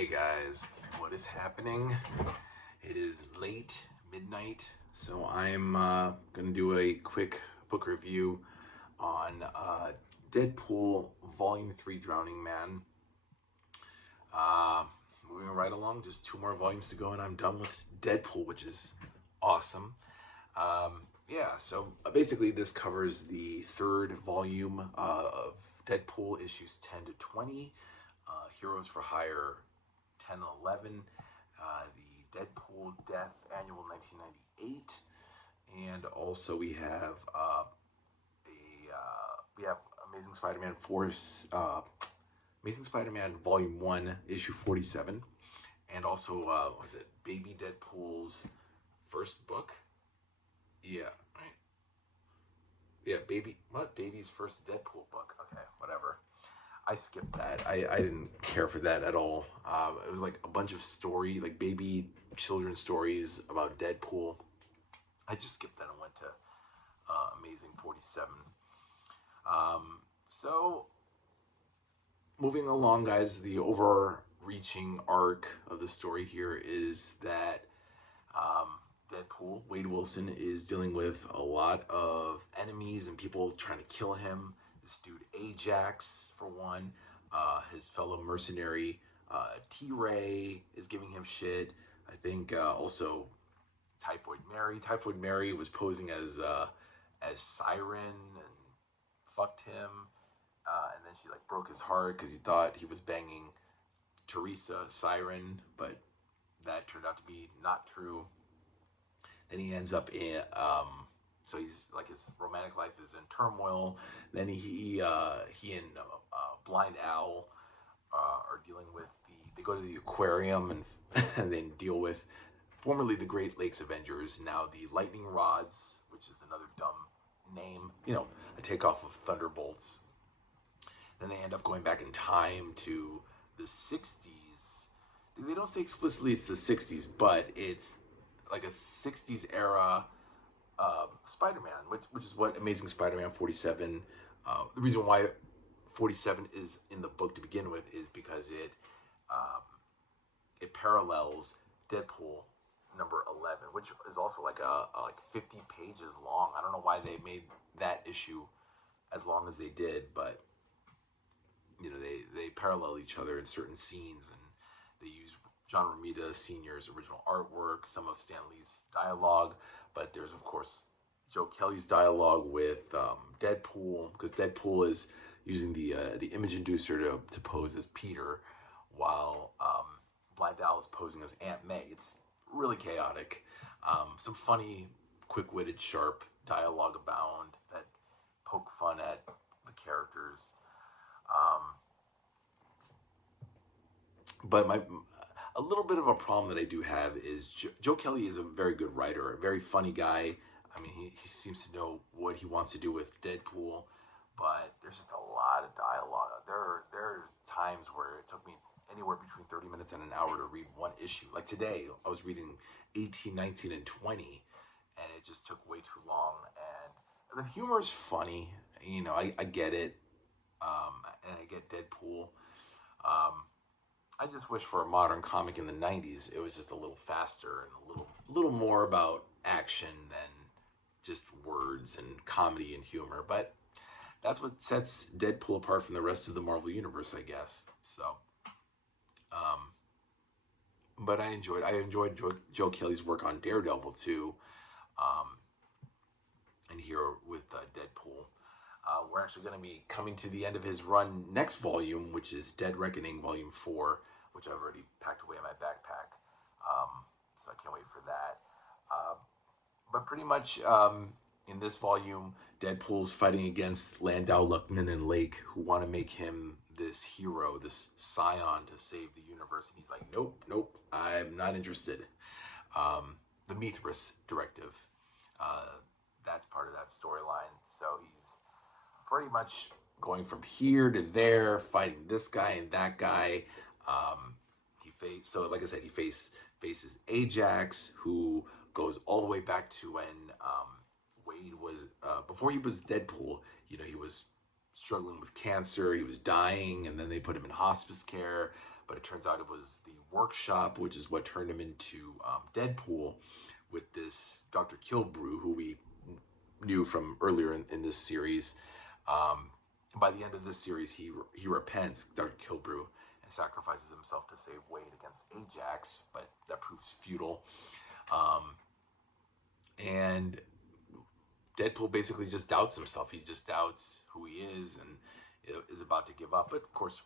Hey guys, what is happening? It is late midnight, so I'm gonna do a quick book review on Deadpool Volume 3 Drowning Man. Uh, Moving right along, just 2 more volumes to go, and I'm done with Deadpool, which is awesome. Yeah, so basically, this covers the third volume of Deadpool issues 10 to 20, Heroes for Hire 10 and 11, the Deadpool Death Annual 1998, and also we have Amazing Spider-Man Amazing Spider-Man Volume 1, Issue 47, and also was it Baby Deadpool's first book? Yeah, right. Yeah, Baby's first Deadpool book. Okay, whatever. I skipped that. I didn't care for that at all. It was like a bunch of like baby children's stories about Deadpool. I just skipped that and went to Amazing 47. So, moving along, guys, the overreaching arc of the story here is that um, Deadpool, Wade Wilson, is dealing with a lot of enemies and people trying to kill him. This dude Ajax, for one, his fellow mercenary T-Ray is giving him shit. I think also Typhoid Mary. Typhoid Mary was posing as Siren and fucked him, and then she like broke his heart because he thought he was banging Teresa Siren, but that turned out to be not true. Then he ends up in so he's like his romantic life is in turmoil. Then he and Blind Owl are dealing with they go to the aquarium and and then deal with formerly the Great Lakes Avengers, now the Lightning Rods, which is another dumb name, a takeoff of Thunderbolts. Then they end up going back in time to the 60s. They don't say explicitly it's the 60s, but it's like a 60s era Spider-Man, which is what Amazing Spider-Man 47. The reason why 47 is in the book to begin with is because it parallels Deadpool number 11, which is also like like 50 pages long. I don't know why they made that issue as long as they did, but they parallel each other in certain scenes, and they use John Romita Sr.'s original artwork, some of Stan Lee's dialogue, but there's of course Joe Kelly's dialogue with Deadpool, because Deadpool is using the image inducer to pose as Peter, while Blind Owl is posing as Aunt May. It's really chaotic. Some funny, quick-witted, sharp dialogue abound that poke fun at the characters. But a little bit of a problem that I do have is Joe Kelly is a very good writer, a very funny guy. I mean, he seems to know what he wants to do with Deadpool, but there's just a lot of dialogue. There's times where it took me anywhere between 30 minutes and an hour to read one issue. Like today, I was reading 18, 19, and 20, and it just took way too long. And the humor is funny. I get it, and I get Deadpool. I just wish for a modern comic in the 90s, it was just a little faster and a little more about action than just words and comedy and humor. But that's what sets Deadpool apart from the rest of the Marvel Universe, I guess. So, but I enjoyed Joe Kelly's work on Daredevil too, and here with Deadpool. We're actually going to be coming to the end of his run next volume, which is Dead Reckoning Volume 4, which I've already packed away in my backpack. So I can't wait for that. But pretty much in this volume, Deadpool's fighting against Landau, Luckman, and Lake, who want to make him this hero, this scion to save the universe. And he's like, nope, I'm not interested. The Mithras Directive. That's part of that storyline. So he's pretty much going from here to there, fighting this guy and that guy. Like I said, he faces Ajax, who goes all the way back to when Wade was before he was Deadpool. He was struggling with cancer. He was dying, and then they put him in hospice care. but it turns out it was the workshop, which is what turned him into Deadpool, with this Dr. Kilbrew, who we knew from earlier in this series. By the end of this series, he repents, Dr. Kilbrew, and sacrifices himself to save Wade against Ajax, but that proves futile. And Deadpool basically just doubts himself. He just doubts who he is and is about to give up, but of course,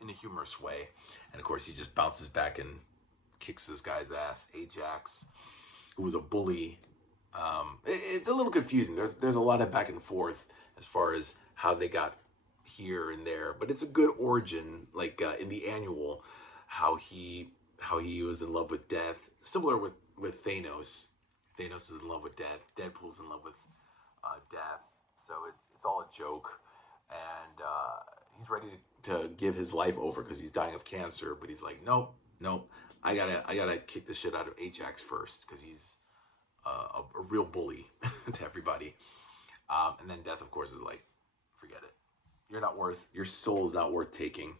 in a humorous way. And of course, he just bounces back and kicks this guy's ass, Ajax, who was a bully. It's a little confusing. There's a lot of back and forth as far as how they got here and there, but it's a good origin. Like in the annual, how he was in love with death, similar with Thanos. Thanos is in love with death. Deadpool's in love with death. So it's all a joke, and he's ready to give his life over because he's dying of cancer. But he's like, nope. I gotta kick the shit out of Ajax first because he's a real bully to everybody. And then Death, of course, is like, forget it. Your soul is not worth taking.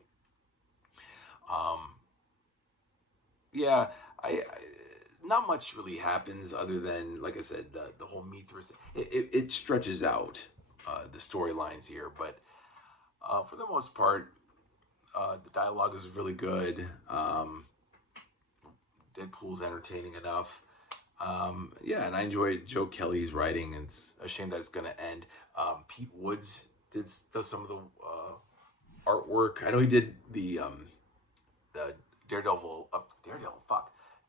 Yeah, I not much really happens other than, like I said, the whole Mithras. It stretches out the storylines here, but for the most part, the dialogue is really good. Deadpool's entertaining enough. Yeah, and I enjoyed Joe Kelly's writing. And it's a shame that it's going to end. Pete Woods does some of the artwork. I know he did the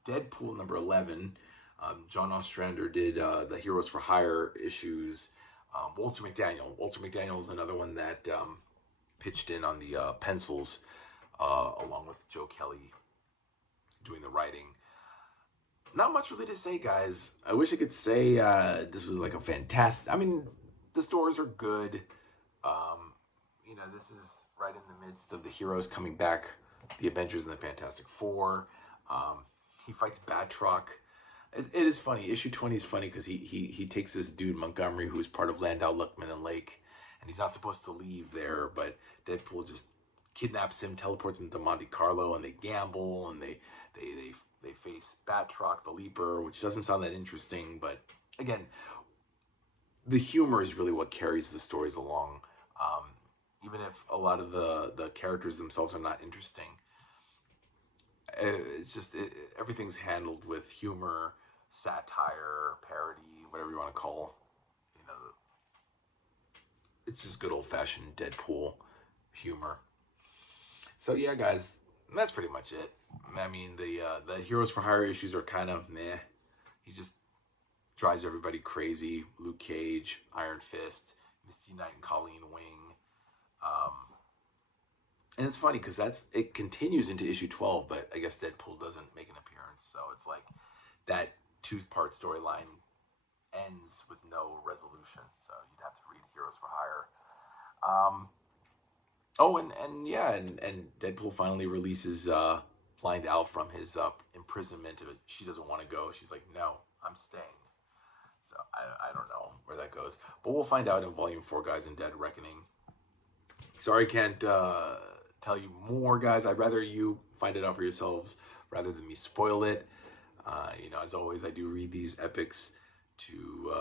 Deadpool number 11. John Ostrander did the Heroes for Hire issues. Walter McDaniel is another one that pitched in on the pencils, along with Joe Kelly doing the writing. Not much really to say, guys. I wish I could say this was like a fantastic... I mean, the stories are good. This is right in the midst of the heroes coming back, the Avengers and the Fantastic Four. He fights Batroc. It is funny. Issue 20 is funny because he takes this dude, Montgomery, who is part of Landau, Luckman, and Lake, and he's not supposed to leave there, but Deadpool just kidnaps him, teleports him to Monte Carlo, and they gamble, and they face Batroc, the Leaper, which doesn't sound that interesting, but again, the humor is really what carries the stories along. Even if a lot of the characters themselves are not interesting, it's just everything's handled with humor, satire, parody, whatever you want to call. It's just good old-fashioned Deadpool humor. So yeah, guys, that's pretty much it. I mean, the Heroes for Hire issues are kind of meh. He just drives everybody crazy. Luke Cage, Iron Fist, Misty Knight, and Colleen Wing. And it's funny because it continues into issue 12, but I guess Deadpool doesn't make an appearance, so it's like that two-part storyline ends with no resolution. So you'd have to read Heroes for Hire. And Deadpool finally releases Blind Al from his imprisonment. She doesn't want to go. She's like, no, I'm staying. So I don't know where that goes. But we'll find out in Volume 4, guys, in Dead Reckoning. Sorry I can't tell you more, guys. I'd rather you find it out for yourselves rather than me spoil it. As always, I do read these epics to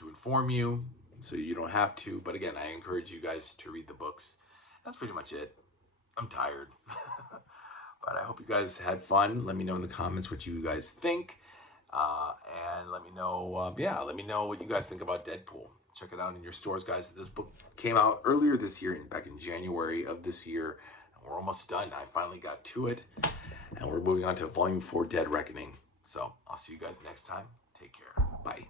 inform you, so you don't have to. But again, I encourage you guys to read the books. That's pretty much it. I'm tired. But I hope you guys had fun. Let me know in the comments what you guys think. And let me know, let me know what you guys think about Deadpool. Check it out in your stores, guys. This book came out earlier this year, back in January of this year. And we're almost done. I finally got to it. And we're moving on to Volume 4, Dead Reckoning. So I'll see you guys next time. Take care. Bye.